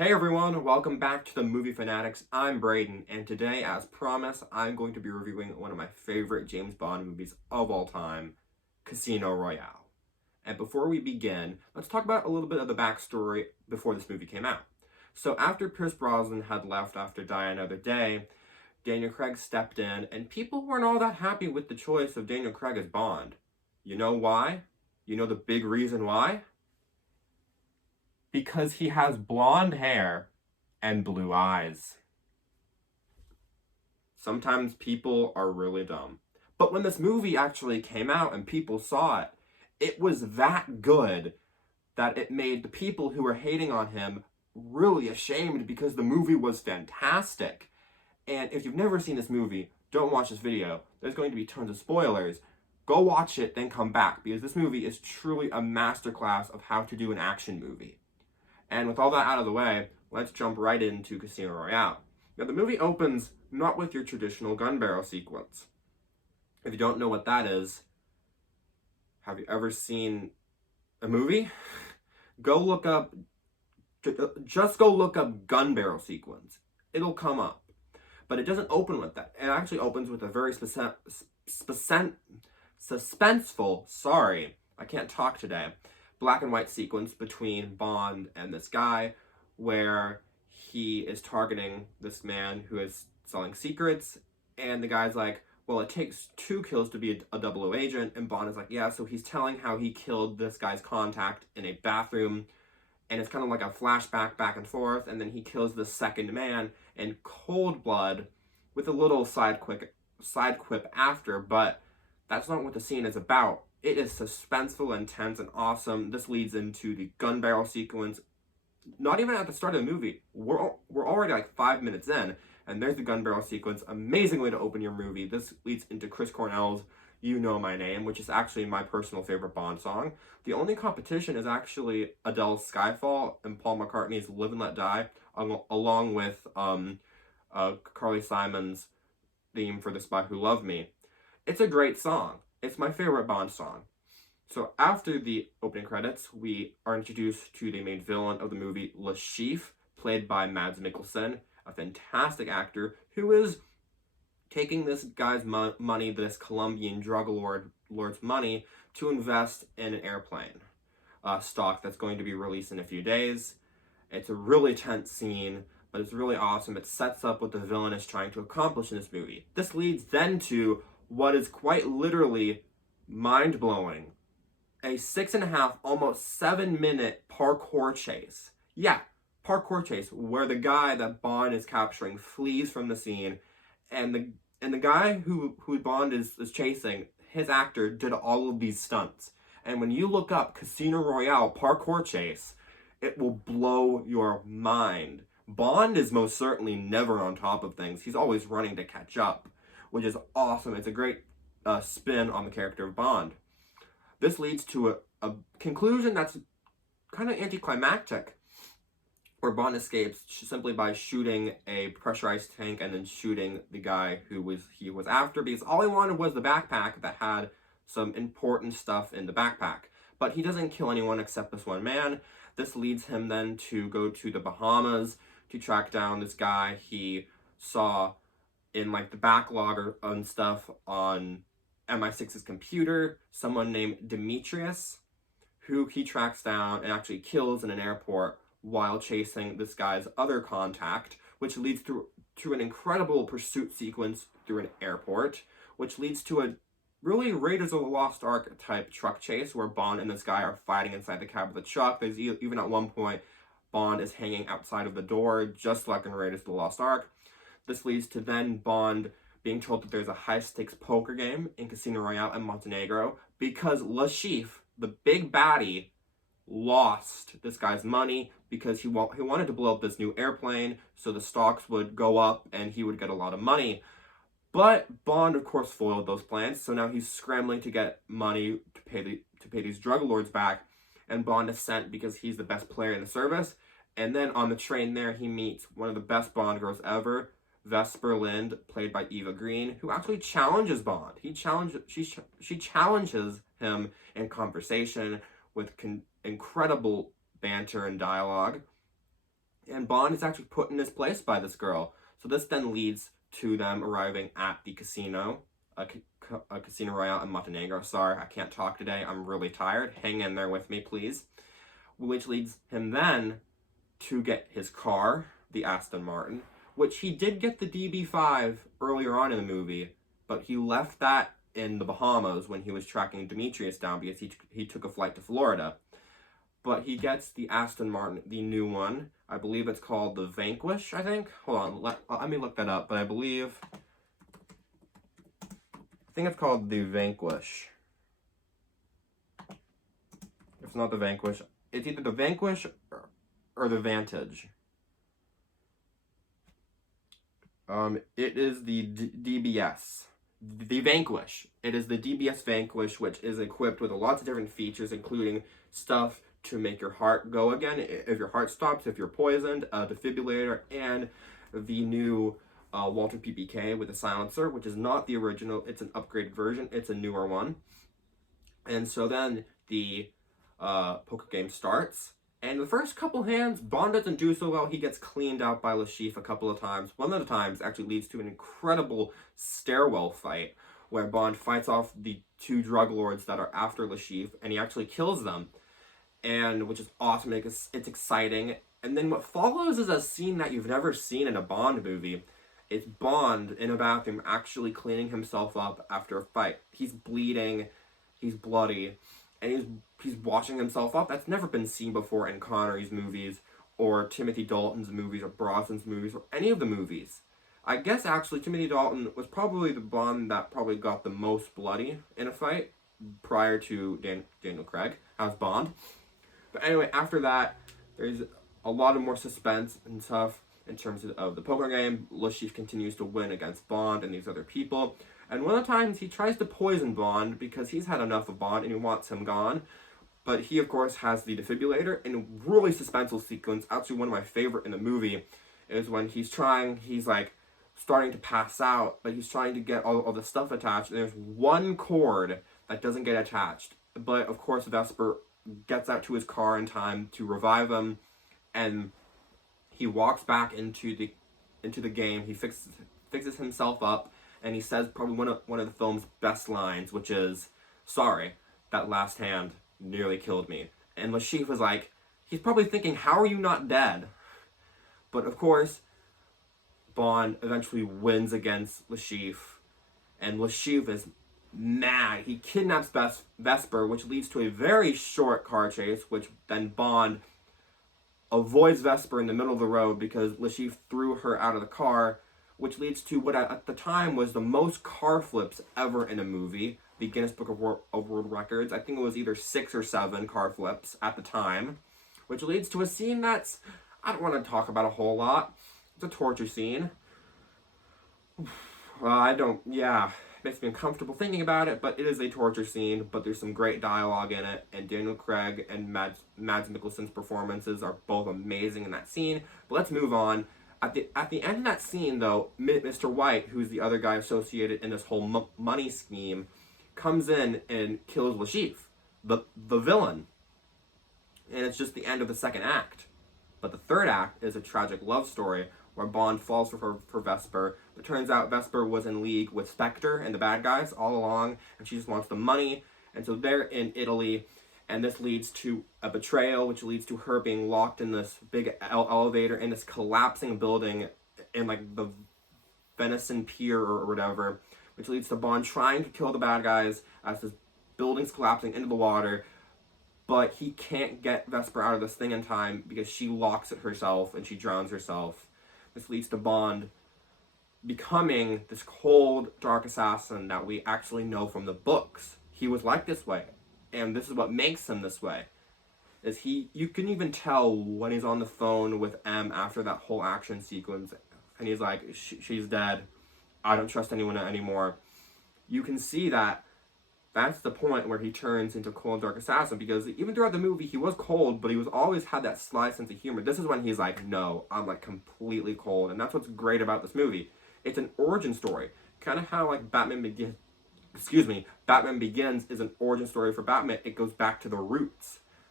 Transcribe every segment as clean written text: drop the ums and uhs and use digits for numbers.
Hey everyone, welcome back to the Movie Fanatics. I'm Brayden, and today, as promised, I'm going to be reviewing one of my favorite James Bond movies of all time, Casino Royale. And before we begin, let's talk about a little bit of the backstory before this movie came out. So after Pierce Brosnan had left after Die Another Day, Daniel Craig stepped in, and people weren't all that happy with the choice of Daniel Craig as Bond. You know why? You know the big reason why? Because he has blonde hair and blue eyes. Sometimes people are really dumb. But when this movie actually came out and people saw it, it was that good that it made the people who were hating on him really ashamed because the movie was fantastic. And if you've never seen this movie, don't watch this video. There's going to be tons of spoilers. Go watch it, then come back, because this movie is truly a masterclass of how to do an action movie. And with all that out of the way, let's jump right into Casino Royale. Now, the movie opens not with your traditional gun barrel sequence. If you don't know what that is, have you ever seen a movie? Go look up, just go look up gun barrel sequence. It'll come up. But it doesn't open with that. It actually opens with a very suspenseful, sorry, I can't talk today, black and white sequence between Bond and this guy where he is targeting this man who is selling secrets, and the guy's like, well, it takes 2 kills to be a 00 agent, and Bond is like, yeah, so he's telling how he killed this guy's contact in a bathroom, and it's kind of like a flashback back and forth, and then he kills the second man in cold blood with a little side quip after, but that's not what the scene is about. It is suspenseful, intense, and awesome. This leads into the gun barrel sequence. Not even at the start of the movie. We're already like 5 minutes in, and there's the gun barrel sequence. Amazing way to open your movie. This leads into Chris Cornell's You Know My Name, which is actually my personal favorite Bond song. The only competition is actually Adele's Skyfall and Paul McCartney's Live and Let Die, along with Carly Simon's theme for The Spy Who Loved Me. It's a great song. It's my favorite Bond song. So after the opening credits, we are introduced to the main villain of the movie, Le Chiffre, played by Mads Mikkelsen, a fantastic actor who is taking this guy's money, this Colombian drug lord's money, to invest in an airplane stock that's going to be released in a few days. It's a really tense scene, but it's really awesome. It sets up what the villain is trying to accomplish in this movie. This leads then to what is quite literally mind-blowing. A 6.5, almost 7-minute parkour chase. Yeah, parkour chase, where the guy that Bond is capturing flees from the scene, and the guy who Bond is chasing, his actor, did all of these stunts. And when you look up Casino Royale parkour chase, it will blow your mind. Bond is most certainly never on top of things. He's always running to catch up, which is awesome. It's a great spin on the character of Bond. This leads to a conclusion that's kind of anticlimactic, where Bond escapes simply by shooting a pressurized tank and then shooting the guy he was after, because all he wanted was the backpack that had some important stuff in the backpack. But he doesn't kill anyone except this one man. This leads him then to go to the Bahamas to track down this guy he saw in like the backlog and stuff on MI6's computer, someone named Demetrius, who he tracks down and actually kills in an airport while chasing this guy's other contact, which leads to an incredible pursuit sequence through an airport, which leads to a really Raiders of the Lost Ark type truck chase where Bond and this guy are fighting inside the cab of the truck. There's even at one point, Bond is hanging outside of the door, just like in Raiders of the Lost Ark. This leads to then Bond being told that there's a high-stakes poker game in Casino Royale in Montenegro because Le Chiffre, the big baddie, lost this guy's money because he wanted to blow up this new airplane so the stocks would go up and he would get a lot of money. But Bond, of course, foiled those plans, so now he's scrambling to get money to pay these drug lords back, and Bond is sent because he's the best player in the service. And then on the train there, he meets one of the best Bond girls ever, Vesper Lind, played by Eva Green, who actually challenges Bond. She challenges him in conversation with incredible banter and dialogue. And Bond is actually put in his place by this girl. So this then leads to them arriving at the casino, a Casino Royale in Montenegro. Sorry, I can't talk today. I'm really tired. Hang in there with me, please. Which leads him then to get his car, the Aston Martin, which he did get the DB5 earlier on in the movie, but he left that in the Bahamas when he was tracking Demetrius down because he took a flight to Florida. But he gets the Aston Martin, the new one. I believe it's called the Vanquish, I think. Hold on, let me look that up, but I think it's called the Vanquish. If it's not the Vanquish, it's either the Vanquish or the Vantage. It is the DBS. The Vanquish. It is the DBS Vanquish, which is equipped with lots of different features, including stuff to make your heart go again if your heart stops, if you're poisoned, a defibrillator, and the new Walter PPK with a silencer, which is not the original. It's an upgraded version. It's a newer one. And so then the poker game starts. And the first couple hands, Bond doesn't do so well. He gets cleaned out by Le Chiffre a couple of times. One of the times actually leads to an incredible stairwell fight where Bond fights off the two drug lords that are after Le Chiffre, and he actually kills them, and which is awesome. It's exciting. And then what follows is a scene that you've never seen in a Bond movie. It's Bond in a bathroom actually cleaning himself up after a fight. He's bleeding, he's bloody, and he's washing himself up. That's never been seen before in Connery's movies, or Timothy Dalton's movies, or Brosnan's movies, or any of the movies. I guess actually Timothy Dalton was probably the Bond that probably got the most bloody in a fight prior to Daniel Craig as Bond. But anyway, after that, there's a lot of more suspense and stuff in terms of the poker game. Le Chiffre continues to win against Bond and these other people. And one of the times he tries to poison Bond because he's had enough of Bond and he wants him gone. But he, of course, has the defibrillator. And a really suspenseful sequence, actually one of my favorite in the movie, is when he's like starting to pass out, but he's trying to get all the stuff attached. And there's one cord that doesn't get attached. But, of course, Vesper gets out to his car in time to revive him. And he walks back into the game. He fixes himself up. And he says probably one of the film's best lines, which is, "Sorry, that last hand nearly killed me." And Le Chiffre was like, he's probably thinking, how are you not dead? But of course, Bond eventually wins against Le Chiffre. And Le Chiffre is mad. He kidnaps Vesper, which leads to a very short car chase, which then Bond avoids Vesper in the middle of the road because Le Chiffre threw her out of the car, which leads to what at the time was the most car flips ever in a movie, the Guinness Book of World Records. I think it was either 6 or 7 car flips at the time, which leads to a scene that's, I don't want to talk about a whole lot. It's a torture scene. It makes me uncomfortable thinking about it, but it is a torture scene, but there's some great dialogue in it, and Daniel Craig and Mads Mikkelsen's performances are both amazing in that scene. But let's move on. At the end of that scene, though, Mr. White, who's the other guy associated in this whole money scheme, comes in and kills Le Chiffre, the villain. And it's just the end of the second act. But the third act is a tragic love story where Bond falls for Vesper. But turns out Vesper was in league with Spectre and the bad guys all along, and she just wants the money. And so they're in Italy. And this leads to a betrayal, which leads to her being locked in this big elevator in this collapsing building in like the Venison Pier or whatever, which leads to Bond trying to kill the bad guys as this building's collapsing into the water. But he can't get Vesper out of this thing in time because she locks it herself and she drowns herself. This leads to Bond becoming this cold, dark assassin that we actually know from the books. He was like this way. And this is what makes him this way. You can even tell when he's on the phone with M after that whole action sequence. And he's like, she's dead. I don't trust anyone anymore. You can see that that's the point where he turns into cold, dark assassin. Because even throughout the movie, he was cold, but he was always had that sly sense of humor. This is when he's like, no, I'm like completely cold. And that's what's great about this movie. It's an origin story. Kind of how like Batman Begins is an origin story for Batman. It goes back to the roots.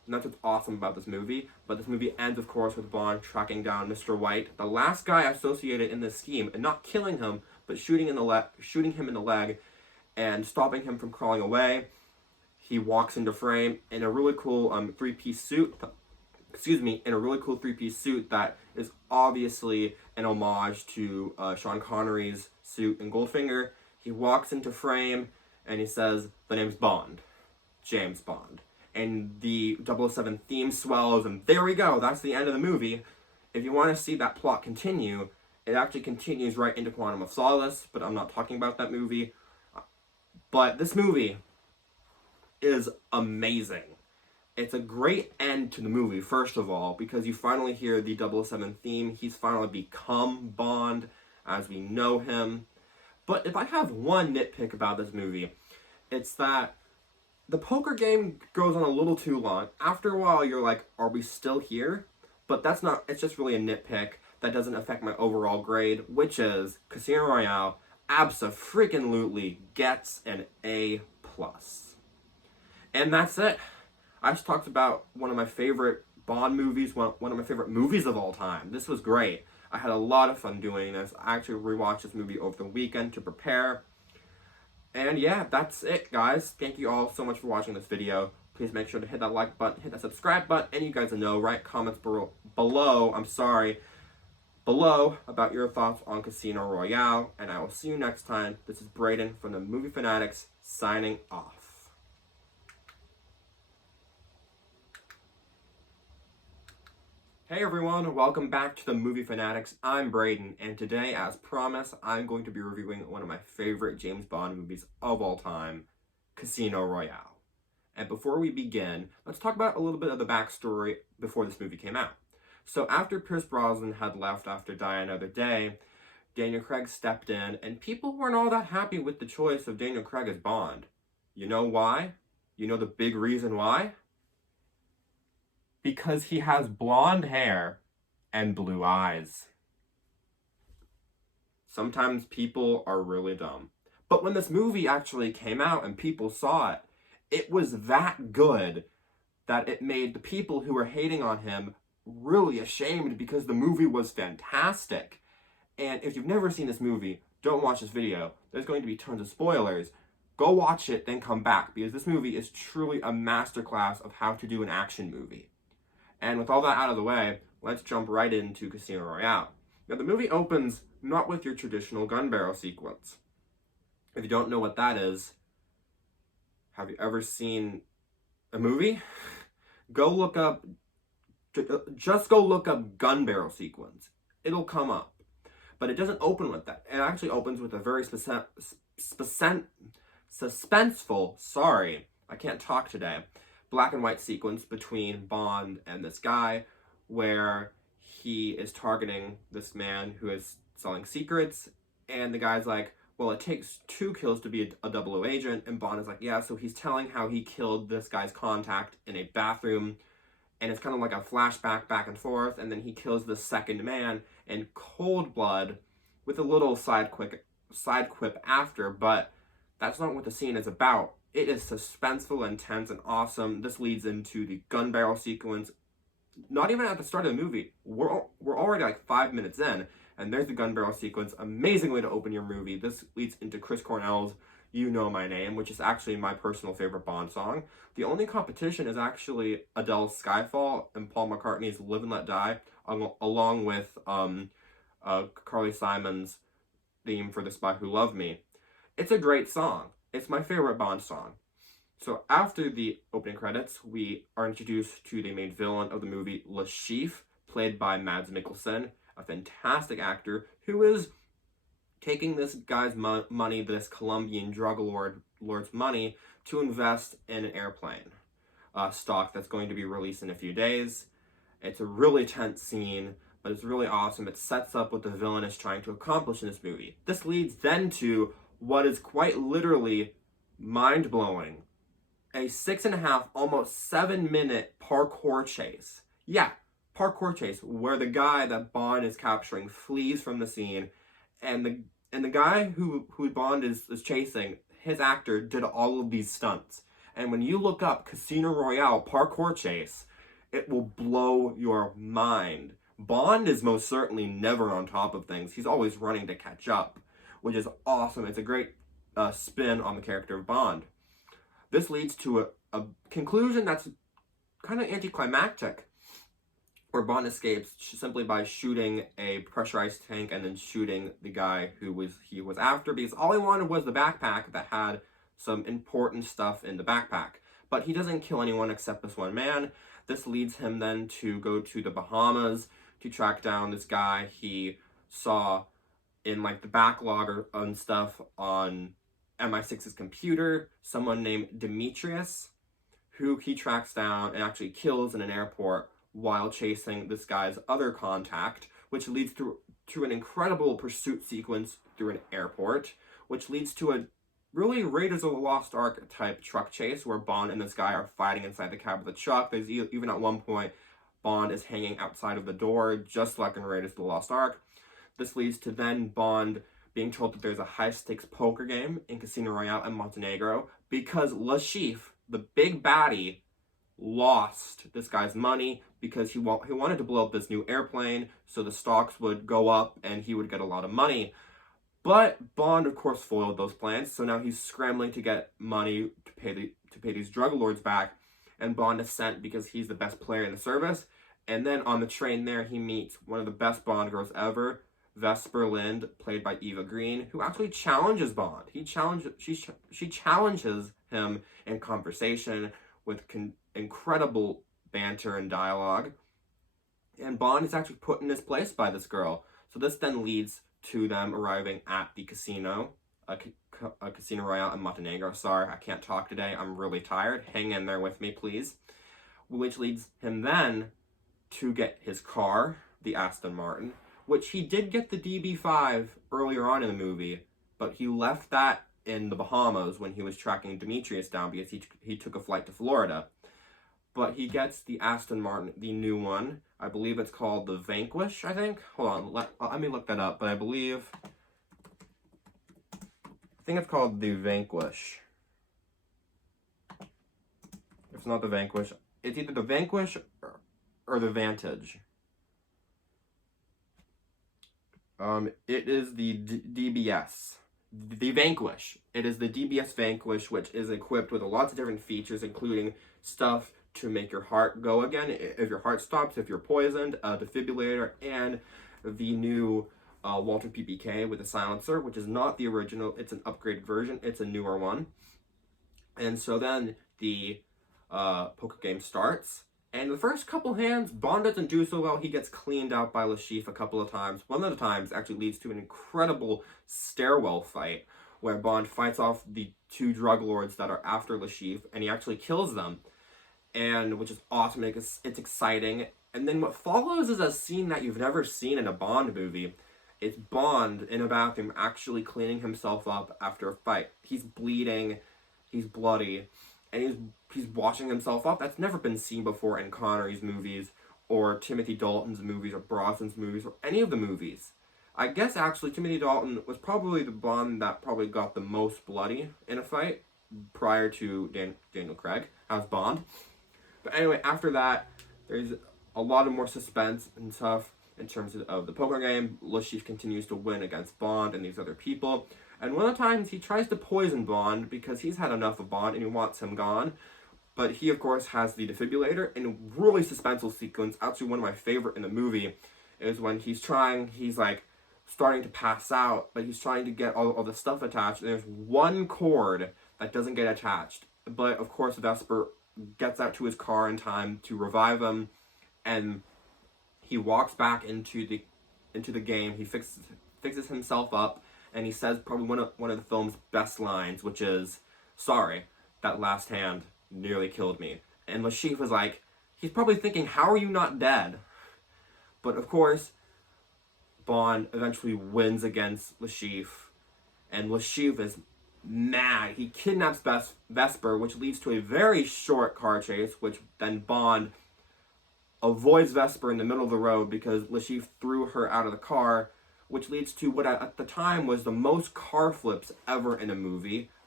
And that's what's awesome about this movie. But this movie ends, of course, with Bond tracking down Mr. White, the last guy associated in this scheme, and not killing him, but shooting him in the leg, and stopping him from crawling away. He walks into frame in a really cool three-piece suit. In a really cool three-piece suit that is obviously an homage to Sean Connery's suit in Goldfinger. He walks into frame and he says, "The name's Bond, James Bond." And the 007 theme swells, and there we go. That's the end of the movie. If you want to see that plot continue, it actually continues right into Quantum of Solace, but I'm not talking about that movie. But this movie is amazing. It's a great end to the movie, first of all, because you finally hear the 007 theme. He's finally become Bond as we know him. But if I have one nitpick about this movie, it's that the poker game goes on a little too long. After a while, you're like, are we still here? But that's not, it's just really a nitpick that doesn't affect my overall grade, which is Casino Royale abso-freaking-lutely gets an A+. And that's it. I just talked about one of my favorite Bond movies, one of my favorite movies of all time. This was great. I had a lot of fun doing this. I actually rewatched this movie over the weekend to prepare. And yeah, that's it, guys. Thank you all so much for watching this video. Please make sure to hit that like button, hit that subscribe button, and you guys know, write comments below about your thoughts on Casino Royale. And I will see you next time. This is Brayden from the Movie Fanatics, signing off. Hey everyone, welcome back to the Movie Fanatics. I'm Brayden, and today, as promised, I'm going to be reviewing one of my favorite James Bond movies of all time, Casino Royale. And before we begin, let's talk about a little bit of the backstory before this movie came out. So after Pierce Brosnan had left after Die Another Day, Daniel Craig stepped in, and people weren't all that happy with the choice of Daniel Craig as Bond. You know why? You know the big reason why? Because he has blonde hair and blue eyes. Sometimes people are really dumb. But when this movie actually came out and people saw it, it was that good that it made the people who were hating on him really ashamed because the movie was fantastic. And if you've never seen this movie, don't watch this video. There's going to be tons of spoilers. Go watch it, then come back, because this movie is truly a masterclass of how to do an action movie. And with all that out of the way, let's jump right into Casino Royale. Now, the movie opens not with your traditional gun barrel sequence. If you don't know what that is, have you ever seen a movie? Just go look up gun barrel sequence. It'll come up. But it doesn't open with that. It actually opens with a very suspenseful, sorry, I can't talk today, black and white sequence between Bond and this guy where he is targeting this man who is selling secrets, and the guy's like, well, it takes 2 kills to be a 00 agent, and Bond is like, yeah, so he's telling how he killed this guy's contact in a bathroom, and it's kind of like a flashback back and forth, and then he kills the second man in cold blood with a little side quip after, but that's not what the scene is about. It is suspenseful, intense, and awesome. This leads into the gun barrel sequence. Not even at the start of the movie. We're already like 5 minutes in, and there's the gun barrel sequence. Amazing way to open your movie. This leads into Chris Cornell's You Know My Name, which is actually my personal favorite Bond song. The only competition is actually Adele's Skyfall and Paul McCartney's Live and Let Die, along with Carly Simon's theme for The Spy Who Loved Me. It's a great song. It's my favorite Bond song. So after the opening credits, we are introduced to the main villain of the movie, Le Chiffre, played by Mads Mikkelsen, a fantastic actor who is taking this guy's money, this Colombian drug lord's money, to invest in an airplane stock that's going to be released in a few days. It's a really tense scene, but it's really awesome. It sets up what the villain is trying to accomplish in this movie. This leads then to what is quite literally mind-blowing. A 6.5, almost 7-minute parkour chase. Yeah, parkour chase, where the guy that Bond is capturing flees from the scene, and the guy who Bond is chasing, his actor, did all of these stunts. And when you look up Casino Royale parkour chase, it will blow your mind. Bond is most certainly never on top of things. He's always running to catch up, which is awesome. It's a great spin on the character of Bond. This leads to a conclusion that's kind of anticlimactic, where Bond escapes simply by shooting a pressurized tank and then shooting the guy he was after, because all he wanted was the backpack that had some important stuff in the backpack. But he doesn't kill anyone except this one man. This leads him then to go to the Bahamas to track down this guy he saw in like the backlog and stuff on MI6's computer, someone named Demetrius, who he tracks down and actually kills in an airport while chasing this guy's other contact, which leads to an incredible pursuit sequence through an airport, which leads to a really Raiders of the Lost Ark type truck chase where Bond and this guy are fighting inside the cab of the truck. There's even at one point, Bond is hanging outside of the door, just like in Raiders of the Lost Ark. This leads to then Bond being told that there's a high-stakes poker game in Casino Royale in Montenegro because Le Chiffre, the big baddie, lost this guy's money because he wanted to blow up this new airplane so the stocks would go up and he would get a lot of money. But Bond, of course, foiled those plans, so now he's scrambling to get money to pay these drug lords back, and Bond is sent because he's the best player in the service. And then on the train there, he meets one of the best Bond girls ever, Vesper Lynd, played by Eva Green, who actually challenges Bond. She challenges him in conversation with incredible banter and dialogue, and Bond is actually put in his place by this girl. So this then leads to them arriving at the casino, a Casino Royale in Montenegro. Sorry, I can't talk today. I'm really tired. Hang in there with me, please. Which leads him then to get his car, the Aston Martin, which he did get the DB5 earlier on in the movie, but he left that in the Bahamas when he was tracking Demetrius down because he took a flight to Florida. But he gets the Aston Martin, the new one. I believe it's called the Vanquish, I think. Hold on, let me look that up. But I think it's called the Vanquish. If it's not the Vanquish, it's either the Vanquish or the Vantage. It is the DBS. The Vanquish. It is the DBS Vanquish, which is equipped with lots of different features, including stuff to make your heart go again if your heart stops, if you're poisoned, a defibrillator, and the new Walter PPK with a silencer, which is not the original. It's an upgraded version. It's a newer one. And so then the poker game starts. And the first couple hands, Bond doesn't do so well. He gets cleaned out by Le Chiffre a couple of times. One of the times actually leads to an incredible stairwell fight where Bond fights off the two drug lords that are after Le Chiffre, and he actually kills them, and which is awesome because it's exciting. And then what follows is a scene that you've never seen in a Bond movie. It's Bond in a bathroom actually cleaning himself up after a fight. He's bleeding, he's bloody, and he's washing himself up. That's never been seen before in Connery's movies, or Timothy Dalton's movies, or Brosnan's movies, or any of the movies. I guess actually Timothy Dalton was probably the Bond that probably got the most bloody in a fight prior to Daniel Craig as Bond. But anyway, after that, there's a lot of more suspense and stuff in terms of the poker game. Le Chiffre continues to win against Bond and these other people. And one of the times he tries to poison Bond because he's had enough of Bond and he wants him gone. But he, of course, has the defibrillator. And a really suspenseful sequence, actually one of my favorite in the movie, is when he's like starting to pass out, but he's trying to get all the stuff attached. And there's one cord that doesn't get attached. But, of course, Vesper gets out to his car in time to revive him. And he walks back into the game. He fixes himself up. And he says probably one of the film's best lines, which is, "Sorry, that last hand nearly killed me." And Le Chiffre was like, he's probably thinking, how are you not dead? But of course, Bond eventually wins against Le Chiffre. And Le Chiffre is mad. He kidnaps Vesper, which leads to a very short car chase, which then Bond avoids Vesper in the middle of the road because Le Chiffre threw her out of the car, which leads to what at the time was the most car flips ever in a movie.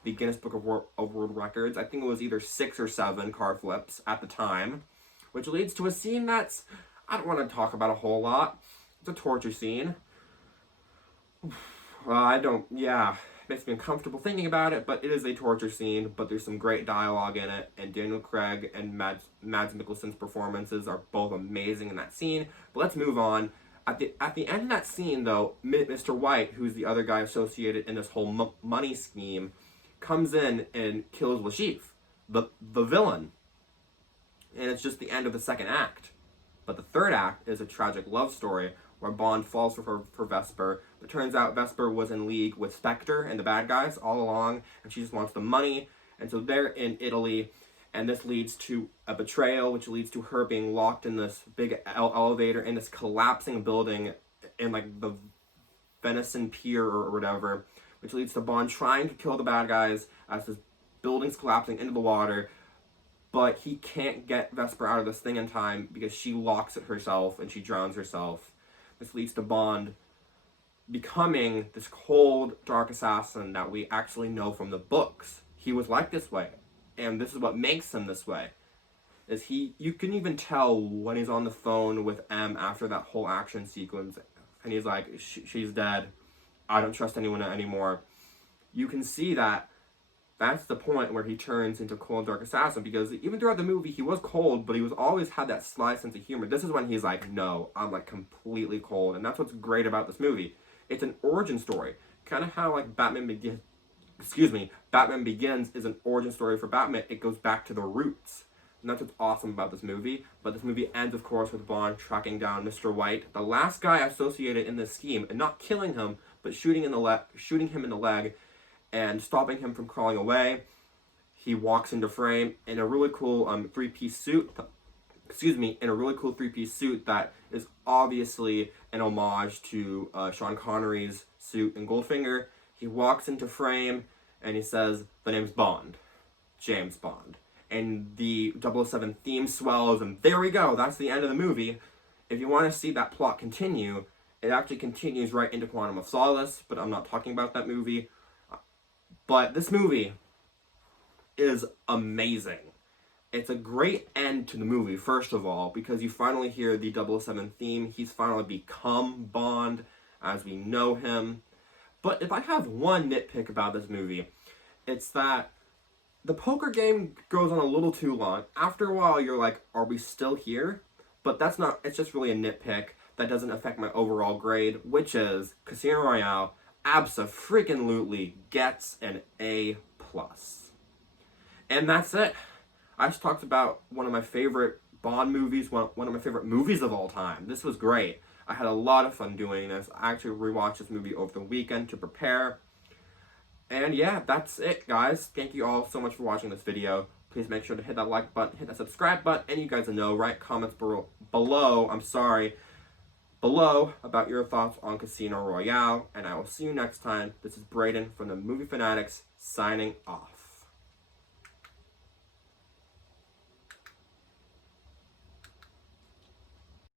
the Guinness Book of World Records. I think it was either 6 or 7 car flips at the time, which leads to a scene that's, I don't want to talk about a whole lot. It's a torture scene. Makes me uncomfortable thinking about it, but it is a torture scene, but there's some great dialogue in it, and Daniel Craig and Mads Mikkelsen's performances are both amazing in that scene. But let's move on. At the end of that scene, though, Mr. White, who's the other guy associated in this whole money scheme, comes in and kills Lashif, the villain. And it's just the end of the second act. But the third act is a tragic love story where Bond falls for Vesper. It turns out Vesper was in league with Spectre and the bad guys all along, and she just wants the money. And so they're in Italy, and this leads to a betrayal, which leads to her being locked in this big elevator in this collapsing building in like the Venison Pier or whatever, which leads to Bond trying to kill the bad guys as this building's collapsing into the water. But he can't get Vesper out of this thing in time because she locks it herself and she drowns herself. This leads to Bond becoming this cold, dark assassin that we actually know from the books. He was like this way, and this is what makes him this way. You can even tell when he's on the phone with M after that whole action sequence, and he's like, she's dead. I don't trust anyone anymore. You can see that that's the point where he turns into cold, dark assassin, because even throughout the movie, he was cold, but he was always had that sly sense of humor. This is when he's like, no, I'm like completely cold. And that's what's great about this movie. It's an origin story. Kind of how like Batman Begins is an origin story for Batman. It goes back to the roots. And that's what's awesome about this movie. But this movie ends, of course, with Bond tracking down Mr. White, the last guy associated in this scheme, and not killing him, but shooting him in the leg, and stopping him from crawling away. He walks into frame in a really cool three-piece suit. In a really cool three-piece suit that is obviously an homage to Sean Connery's suit in Goldfinger. He walks into frame and he says, "The name's Bond, James Bond." And the 007 theme swells, and there we go. That's the end of the movie. If you want to see that plot continue, it actually continues right into Quantum of Solace, but I'm not talking about that movie. But this movie is amazing. It's a great end to the movie, first of all, because you finally hear the 007 theme. He's finally become Bond as we know him. But if I have one nitpick about this movie, it's that the poker game goes on a little too long. After a while, you're like, are we still here? But that's not, it's just really a nitpick that doesn't affect my overall grade, which is Casino Royale abso-freaking-lutely gets an A+. And that's it. I just talked about one of my favorite Bond movies, one of my favorite movies of all time. This was great. I had a lot of fun doing this. I actually rewatched this movie over the weekend to prepare. And yeah, that's it, guys. Thank you all so much for watching this video. Please make sure to hit that like button, hit that subscribe button, and you guys know, write comments below about your thoughts on Casino Royale, and I will see you next time. This is Brayden from the Movie Fanatics, signing off.